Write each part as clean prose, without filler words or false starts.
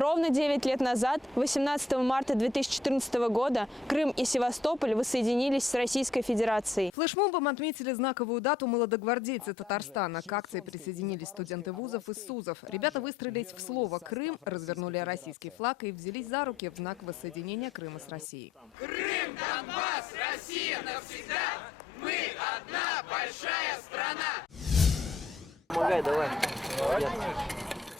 Ровно 9 лет назад, 18 марта 2014 года, Крым и Севастополь воссоединились с Российской Федерацией. Флешмобом отметили знаковую дату молодогвардейцы Татарстана. К акции присоединились студенты вузов и СУЗов. Ребята выстроились в слово «Крым», развернули российский флаг и взялись за руки в знак воссоединения Крыма с Россией. Крым, Донбасс, Россия навсегда! Мы одна большая страна! Помогай, давай.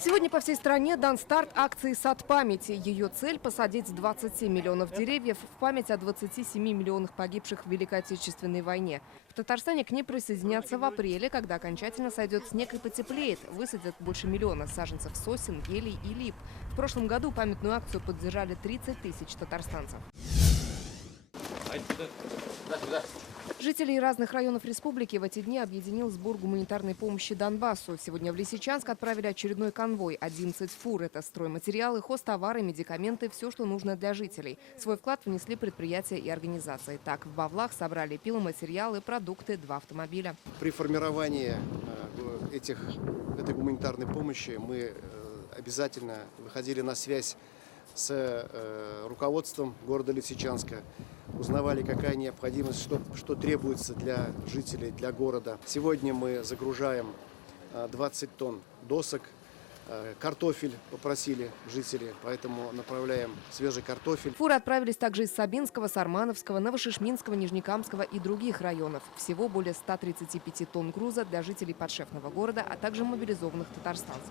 Сегодня по всей стране дан старт акции «Сад памяти». Ее цель – посадить 27 миллионов деревьев в память о 27 миллионах погибших в Великой Отечественной войне. В Татарстане к ней присоединятся в апреле, когда окончательно сойдет снег и потеплеет. Высадят больше миллиона саженцев сосен, елей и лип. В прошлом году памятную акцию поддержали 30 тысяч татарстанцев. Жителей разных районов республики в эти дни объединил сбор гуманитарной помощи Донбассу. Сегодня в Лисичанск отправили очередной конвой. 11 фур. Это стройматериалы, хозтовары, медикаменты, все, что нужно для жителей. Свой вклад внесли предприятия и организации. Так, в Бавлах собрали пиломатериалы, продукты, 2 автомобиля. При формировании этой гуманитарной помощи мы обязательно выходили на связь с руководством города Лисичанска, узнавали, какая необходимость, что требуется для жителей, для города. Сегодня мы загружаем 20 тонн досок, картофель попросили жители, поэтому направляем свежий картофель. Фуры отправились также из Сабинского, Сармановского, Новошишминского, Нижнекамского и других районов. Всего более 135 тонн груза для жителей подшефного города, а также мобилизованных татарстанцев.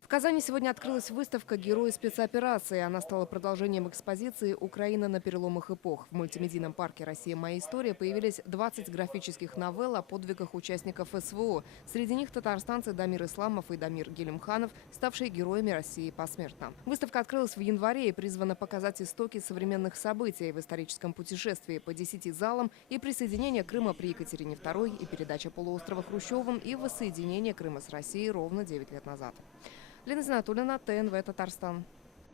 В Казани сегодня открылась выставка «Герои спецоперации». Она стала продолжением экспозиции «Украина на переломах эпох». В мультимедийном парке «Россия. Моя история» появились 20 графических новелл о подвигах участников СВО. Среди них татарстанцы Дамир Исламов и Дамир Гелимханов, ставшие героями России посмертно. Выставка открылась в январе и призвана показать истоки современных событий в историческом путешествии по 10 залам и присоединение Крыма при Екатерине II, и передача полуострова Хрущевым, и воссоединение Крыма с Россией ровно 9 лет назад. Лена Зинатуллина, ТНВ, Татарстан.